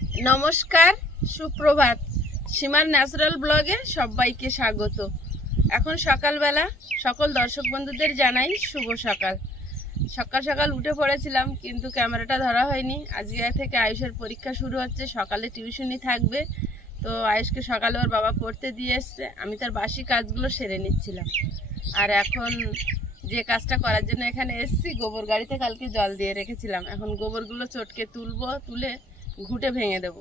নমস্কার, সুপ্রভাত। সীমার ন্যাচারাল ব্লগে সবাইকে স্বাগত। এখন সকালবেলা, সকল দর্শক বন্ধুদের জানাই শুভ সকাল। সকাল সকাল উঠে পড়েছিলাম, কিন্তু ক্যামেরাটা ধরা হয়নি। আজকে থেকে আয়ুষের পরীক্ষা শুরু হচ্ছে, সকালে টিউশনি থাকবে। তো আয়ুষকে সকালে ওর বাবা পড়তে দিয়ে এসছে, আমি তার বাসি কাজগুলো সেরে নিচ্ছিলাম। আর এখন যে কাজটা করার জন্য এখানে এসছি, গোবর গাড়িতে কালকে জল দিয়ে রেখেছিলাম, এখন গোবরগুলো চটকে তুলে ঘুঁটে ভেঙে দেব।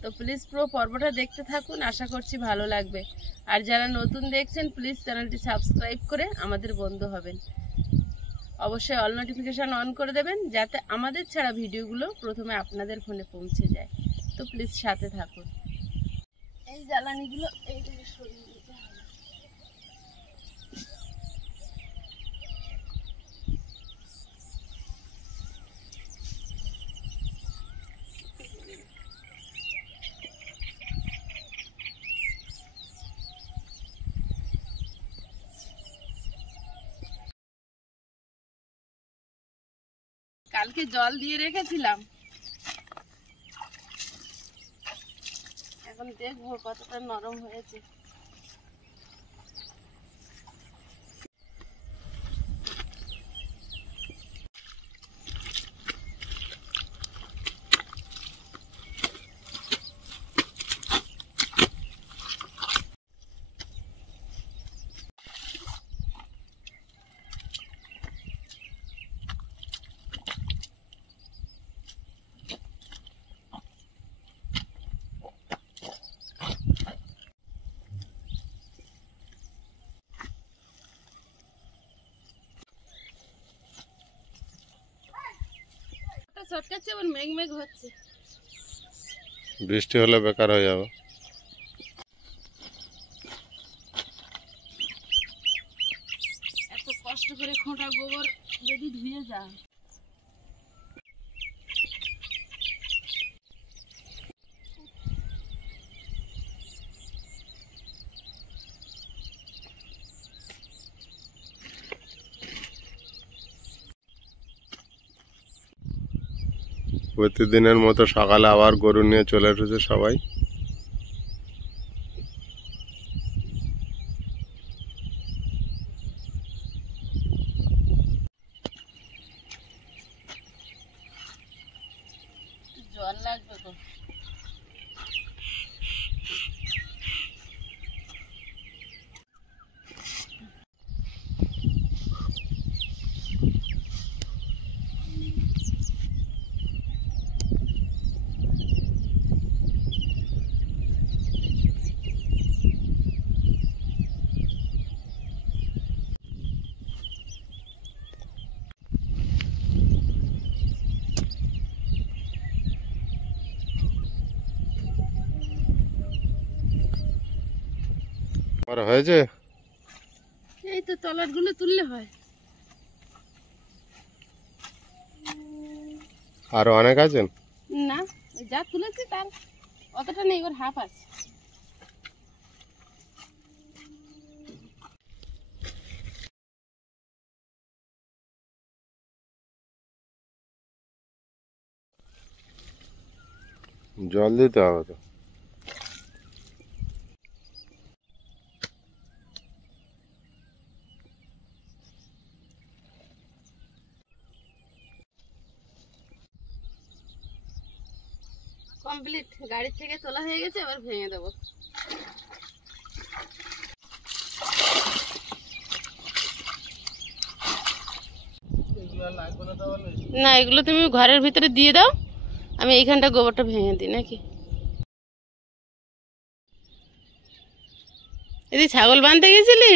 তো প্লিজ পুরো পর্বটা দেখতে থাকুন, আশা করছি ভালো লাগবে। আর যারা নতুন দেখছেন প্লিজ চ্যানেলটি সাবস্ক্রাইব করে আমাদের বন্ধু হবেন। অবশ্যই অল নোটিফিকেশান অন করে দেবেন, যাতে আমাদের ছাড়া ভিডিওগুলো প্রথমে আপনাদের ফোনে পৌঁছে যায়। তো প্লিজ সাথে থাকুন। এই জ্বালানিগুলো এইদিকে সরিয়ে দিতে হবে। কালকে জল দিয়ে রেখেছিলাম, এখন দেখবো কতটা নরম হয়েছে। চটকাচ্ছে, আবার মেঘ মেঘ হচ্ছে। বৃষ্টি হলে বেকার হয়ে যাবে। এত কষ্ট করে খোঁটা গোবর যদি ধুয়ে যায়। প্রতিদিনের মতো সকালে আবার গরু নিয়ে চলে এসেছে সবাই। জল লাগবে তো। আর হয়েছে, এই তো তলার গুলো তুললে হয়। আরো অনেক আছেন? না, যা তুলেছি তার অতটা নেই, ওর হাফ আছে। জল দিতে হবে তো। কমপ্লিট, গাড়ি থেকে তোলা হয়ে গেছে, এবার ভেঙে দেবো। না, এগুলো তুমি ঘরের ভিতরে দিয়ে দাও, আমি এইখানটা গোবরটা ভেঙে দিই নাকি। এদি ছাগল বাঁধতে গেছিলি?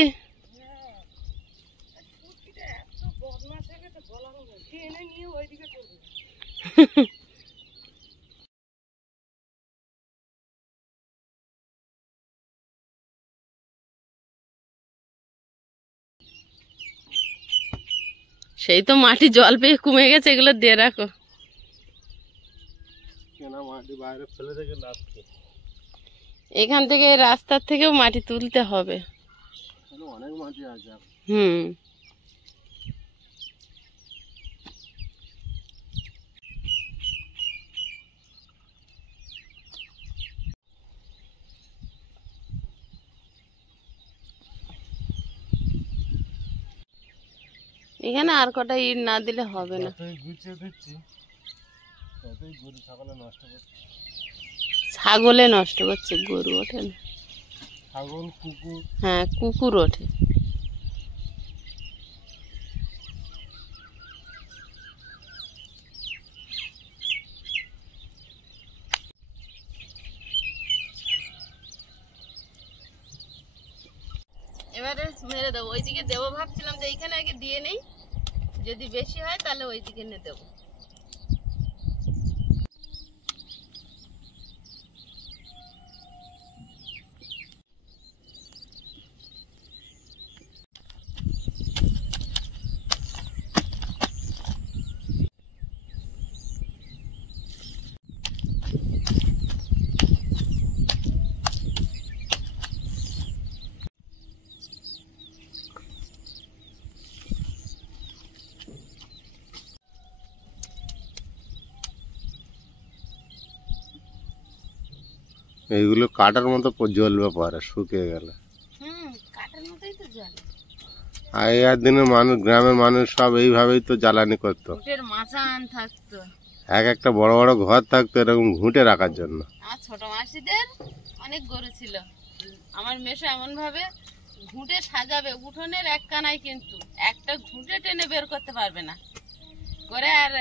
সেই তো মাটি জল পেয়ে কমে গেছে, এগুলো দিয়ে রাখো। এখান থেকে রাস্তার থেকেও মাটি তুলতে হবে। অনেক মাটি আছে। হুম, এখানে আর কটা ইট না দিলে হবে না। যতই গুছিয়ে দিচ্ছি ততই গরু ছাগলে নষ্ট করছে। ছাগলে নষ্ট করছে, গরু ওঠে না। ছাগল কুকুর। হ্যাঁ, কুকুর ওঠে। এবারে মেরে দেবো, ওইদিকে দেবো ভাবছিলাম যে এইখানে আগে দিয়ে নেই, যদি বেশি হয় তাহলে ওইদিকে নিয়ে দেবো। এইগুলো কাটার মতো জ্বলবে পরে শুকিয়ে গেলে। কাটার মতোই তো জ্বলে। আগেকার দিনের মানুষ, গ্রামের মানুষ সব এইভাবেই তো জ্বালানি করতো। ঘুঁটের মাচান থাকতো, এক একটা বড় বড় ঘর থাকতো এরকম ঘুঁটে রাখার জন্য। আমার ছোট মাসিদের অনেক গরু ছিল। আমার মেশো এমন ভাবে ঘুঁটে সাজাবে, উঠোনের এক কানায় কিন্তু একটা ঘুঁটে টেনে বের করতে পারবে না করে, আর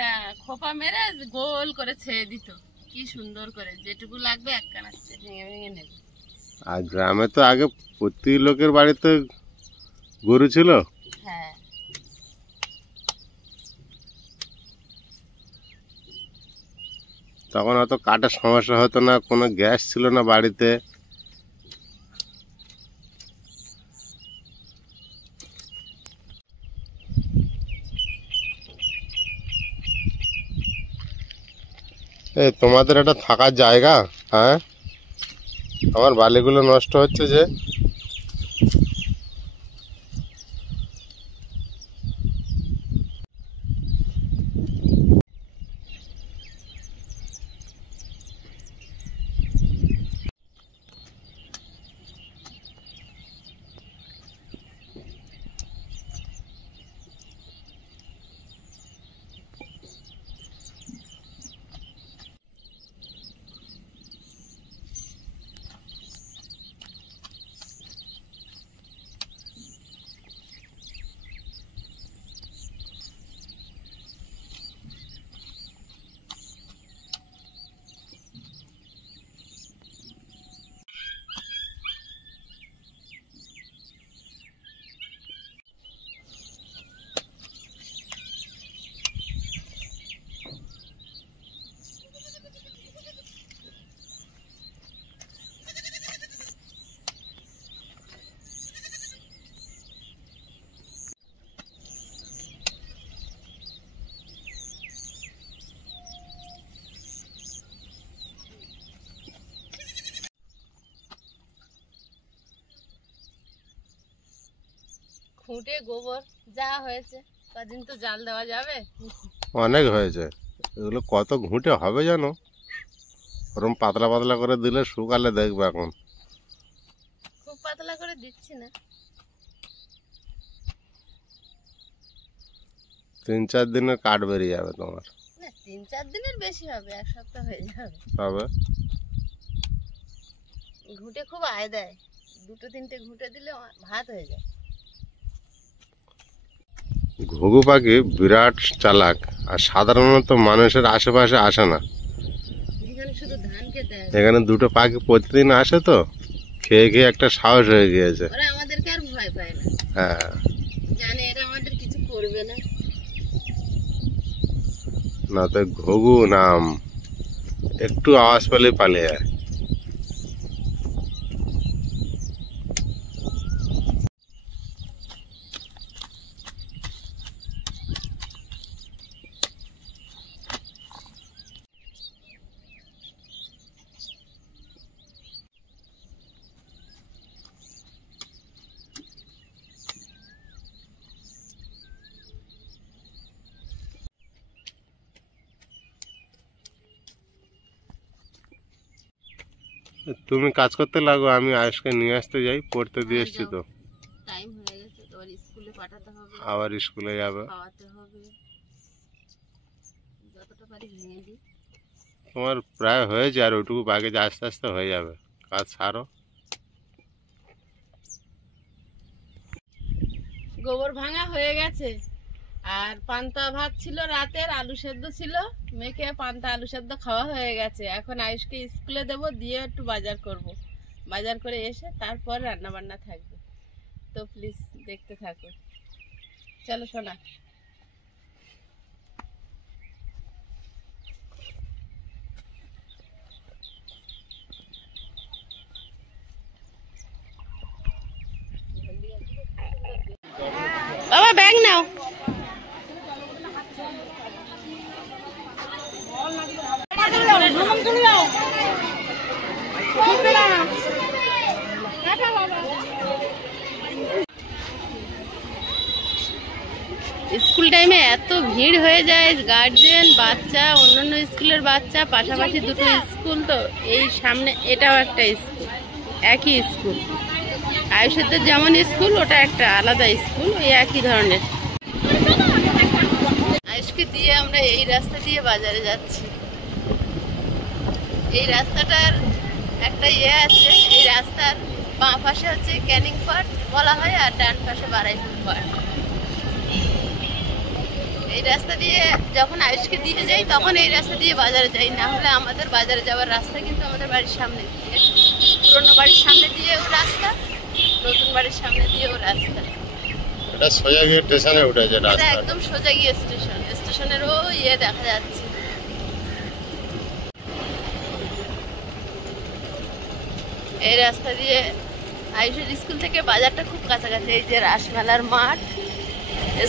খোপা মেরে গোল করে ছেড়ে দিত। কি সুন্দর করে, যেটুকু লাগবে এক কানা ভেঙে ভেঙে নেবে। আর গ্রামে তো আগে প্রতি লোকের বাড়িতে গরু ছিল। হ্যাঁ, তখন অত কাটার সমস্যা হতো না, কোনো গ্যাস ছিল না বাড়িতে। এই তোমাদের একটা থাকার জায়গা? হ্যাঁ, আমার বালিগুলো নষ্ট হচ্ছে যে। খুঁটে গোবর যা হয়েছে, কদিন তো জাল দেওয়া যাবে। অনেক হয়েছে, এগুলো কত ঘুঁটে হবে জানো? ওরকম পাতলা পাতলা করে দিলে শুকালে দেখবে। এখন খুব পাতলা করে দিচ্ছি না, 3-4 দিনের কাঠ বেরিয়ে যাবে তোমার। না 3-4 দিনের বেশি হবে, এক সপ্তাহ হয়ে যাবে। তবে ঘুঁটে খুব আয় দেয়, 2-3টে ঘুঁটে দিলে ভাত হয়ে যায়। ঘুঘু পাখি বিরাট চালাক, আর সাধারণত মানুষের আশেপাশে আসে না। এখানে শুধু ধান খেতে আসে। এখানে দুটো পাখি প্রতিদিন আসে, তো খেয়ে খেয়ে একটা সাহস হয়ে গিয়েছে। ওরা আমাদেরকে আর ভয় পায় না, হ্যাঁ, জানে এরা আমাদের কিছু করবে না। না তো ঘুঘু নাম একটু আওয়াজ পেলে পালিয়ে যায়। তুমি কাজ করতে লাগো, আমি আজকে নিয়ে আসতে যাই, পড়তে দিয়ে এসছি তো। টাইম হয়ে গেছে, তোর স্কুলে পাঠাতে হবে, আবার স্কুলে যাবে, খাওয়াতে হবে, যতটা পারি ভেঙে দিই। তোমার প্রায় হয়েছে, আর ওইটুকু বাকি যে আস্তে আস্তে হয়ে যাবে, কাজ ছাড়ো। গোবর ভাঙা হয়ে গেছে, আর পান্তা ভাত ছিল রাতের, আলু সেদ্ধ ছিল, মেখে পান্তা আলু সেদ্ধ খাওয়া হয়ে গেছে। এখন আয়ুষকে স্কুলে দেবো, দিয়ে একটু বাজার করব, বাজার করে এসে তারপর রান্না বান্না থাকবে। তো প্লিজ দেখতে থাকো, চলো শোনা। বাবা ব্যাগ নাও। স্কুল টাইমে এত ভিড় হয়ে যায়, গার্জেন, বাচ্চা, অন্যান্য স্কুলের বাচ্চা, পাশাপাশি দুটো স্কুল, তো এই সামনে এটাও একটা স্কুল, একই স্কুল। আয়ুষের যেমন স্কুল, ওটা একটা আলাদা স্কুল, ওই একই ধরনের। আয়ুষকে দিয়ে আমরা এই রাস্তা দিয়ে বাজারে যাচ্ছি। এই রাস্তাটার একটা আছে, এই রাস্তার বাঁ পাশে হচ্ছে ক্যানিং পার্ক বলা হয়, আর ডান পাশে বারাইপুর পার্ক। এই রাস্তা দিয়ে যখন আয়ুষকে দিয়ে যাই, তখন এই রাস্তা দিয়ে বাজারে যাই, না হলে আমাদের বাজারে যাওয়ার রাস্তা কিন্তু আমাদের বাড়ির সামনে দিয়ে, পুরোনো বাড়ির সামনে দিয়েও রাস্তা, নতুন বাড়ির সামনে দিয়েও রাস্তা। এটা সোজা গিয়ে স্টেশনে উঠেছে রাস্তা, একদম সোজা গিয়ে স্টেশন, স্টেশনেরও ইয়ে দেখা যাচ্ছে। এই রাস্তা দিয়ে আয়ুষের স্কুল থেকে বাজারটা খুব কাছাকাছি। এই যে রাসমেলার মাঠ,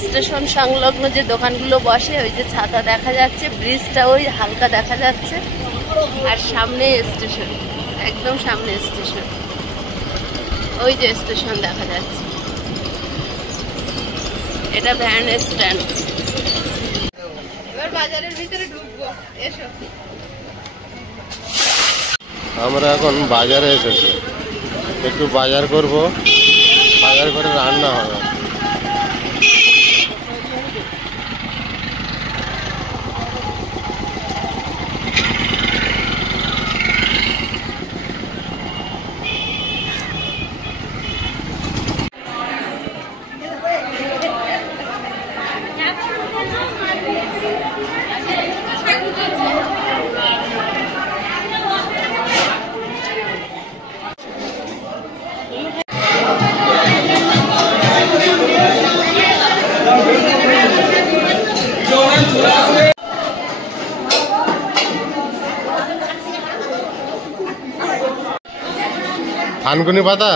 স্টেশন সংলগ্ন যে দোকানগুলো বসে, ওই যে ছাতা দেখা যাচ্ছে, ব্রিজটা ওই হালকা দেখা যাচ্ছে, আর সামনে স্টেশন, একদম সামনে স্টেশন, ওই যে স্টেশন দেখা যাচ্ছে। এটা ভ্যান স্ট্যান্ড। এবার বাজারের ভিতরে ঢুকবো, এসো। আমরা এখন বাজারে এসেছি, একটু বাজার করব, বাজার করে রান্না হবে। থানকুনি পাতা,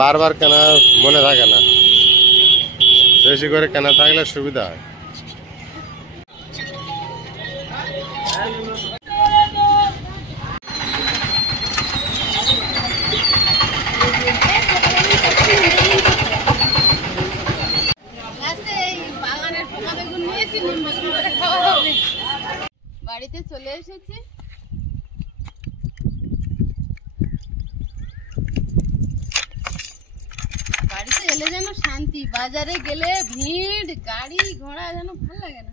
বারবার কেনা মনে থাকে না, বেশি করে কেনা থাকলে সুবিধা হয়। বাড়িতে চলে এসেছি। বাড়িতে এলে যেন শান্তি, বাজারে গেলে ভিড়, গাড়ি ঘোড়া, যেন ভালো লাগে না।